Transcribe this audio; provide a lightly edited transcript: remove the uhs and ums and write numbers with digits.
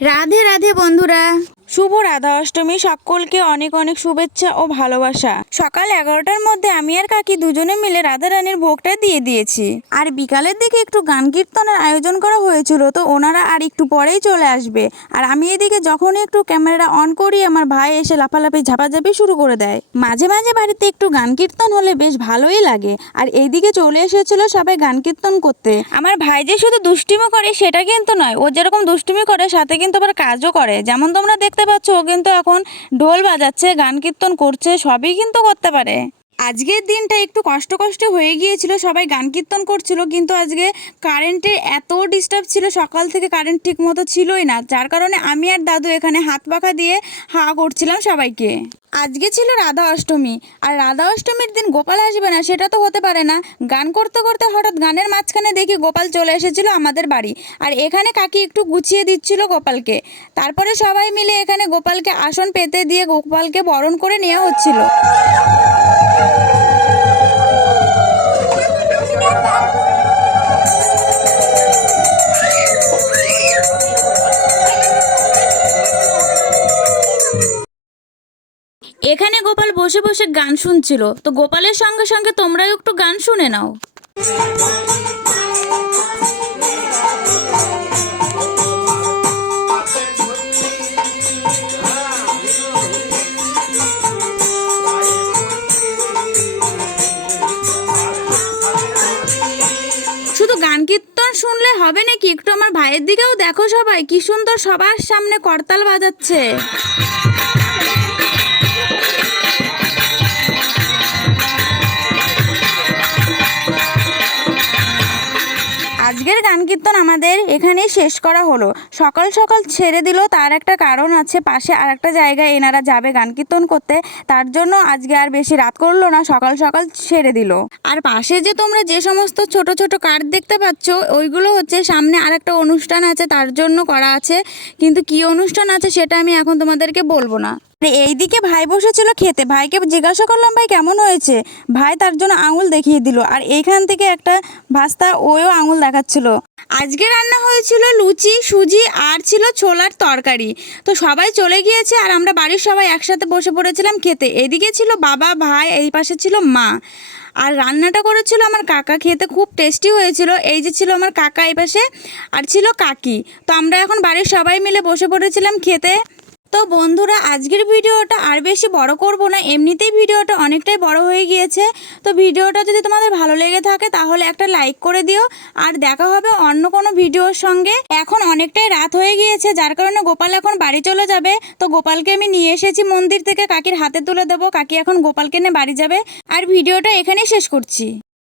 রাধে রাধে বন্ধুরা, শুভ রাধা অষ্টমী। সকলকে অনেক অনেক শুভেচ্ছা ও ভালোবাসা। সকাল 11টার মধ্যে আমি আর কাকি দুজনে মিলে রাধা রানীর ভোগটা দিয়ে দিয়েছি। আর বিকালের দিকে একটু গান কীর্তনের আয়োজন করা হয়েছিল, তো ওনারা আর একটু পরেই চলে আসবে। আর আমি এদিকে যখনই একটু ক্যামেরা অন করি, আমার ভাই এসে লাফালাফি ঝাপাঝাপি শুরু করে দেয়। মাঝে মাঝে বাড়িতে একটু গান কীর্তন হলে বেশ ভালোই লাগে। আর এইদিকে চলে এসেছিল সবাই গান কীর্তন করতে। আমার ভাই যে শুধু দুষ্টুমি করে সেটা কিন্তু নয়, ও যেরকম দুষ্টুমি করে সাথে কিন্তু আবার কাজও করে। যেমন তোমরা দেখতে পাচ্ছ, ও কিন্তু এখন ঢোল বাজাচ্ছে, গান কীর্তন করছে, সবই কিন্তু করতে পারে। আজকের দিনটা একটু কষ্ট হয়ে গিয়েছিল, সবাই গান কীর্তন করছিল, কিন্তু আজকে কারেন্টের এত ডিস্টার্ব ছিল, সকাল থেকে কারেন্ট ঠিক মতো ছিলই না, যার কারণে আমি আর দাদু এখানে হাত পাখা দিয়ে হা করছিলাম সবাইকে। আজকে ছিল রাধা অষ্টমী, আর রাধা অষ্টমীর দিন গোপাল আসবে না সেটা তো হতে পারে না। গান করতে করতে হঠাৎ গানের মাঝখানে দেখি গোপাল চলে এসেছিল আমাদের বাড়ি, আর এখানে কাকি একটু গুছিয়ে দিচ্ছিল গোপালকে। তারপরে সবাই মিলে এখানে গোপালকে আসন পেতে দিয়ে গোপালকে বরণ করে নেওয়া হচ্ছিল। এখানে গোপাল বসে বসে গান শুনছিল, তো গোপালের সঙ্গে সঙ্গে তোমরাও একটু গান শুনে নাও। শুধু গান কীর্তন শুনলে হবে নাকি, একটু আমার ভাইয়ের দিকেও দেখো, সবাই কি সুন্দর সবার সামনে করতাল বাজাচ্ছে। আজকের গান কীর্তন আমাদের এখানেই শেষ করা হলো। সকাল সকাল ছেড়ে দিল, তার একটা কারণ আছে, পাশে আর একটা জায়গায় এনারা যাবে গান কীর্তন করতে, তার জন্য আজকে আর বেশি রাত করলো না, সকাল সকাল ছেড়ে দিল। আর পাশে যে তোমরা যে সমস্ত ছোট ছোট কার্ড দেখতে পাচ্ছ, ওইগুলো হচ্ছে সামনে আর একটা অনুষ্ঠান আছে তার জন্য করা আছে, কিন্তু কি অনুষ্ঠান আছে সেটা আমি এখন তোমাদেরকে বলবো না। এইদিকে ভাই বসেছিল খেতে, ভাইকে জিজ্ঞাসা করলাম ভাই কেমন হয়েছে, ভাই তার জন্য আঙুল দেখিয়ে দিল, আর এইখান থেকে একটা ভাস্তা ওও আঙুল দেখাচ্ছিল। আজকে রান্না হয়েছিল লুচি, সুজি, আর ছিল ছোলার তরকারি। তো সবাই চলে গিয়েছে, আর আমরা বাড়ির সবাই একসাথে বসে পড়েছিলাম খেতে। এদিকে ছিল বাবা, ভাই, এই পাশে ছিল মা, আর রান্নাটা করেছিল আমার কাকা। খেতে খুব টেস্টি হয়েছিল। এই যে ছিল আমার কাকা এই পাশে, আর ছিল কাকি। তো আমরা এখন বাড়ির সবাই মিলে বসে পড়েছিলাম খেতে। তো বন্ধুরা, আজকের ভিডিওটা আর বেশি বড় করব না, এমনিতেই ভিডিওটা অনেকটাই বড় হয়ে গিয়েছে। তো ভিডিওটা যদি তোমাদের ভালো লেগে থাকে তাহলে একটা লাইক করে দিও, আর দেখা হবে অন্য কোনো ভিডিওর সঙ্গে। এখন অনেকটাই রাত হয়ে গিয়েছে, যার কারণে গোপাল এখন বাড়ি চলে যাবে। তো গোপালকে আমি নিয়ে এসেছি মন্দির থেকে, কাকির হাতে তুলে দেবো, কাকি এখন গোপালকে নিয়ে বাড়ি যাবে। আর ভিডিওটা এখানেই শেষ করছি।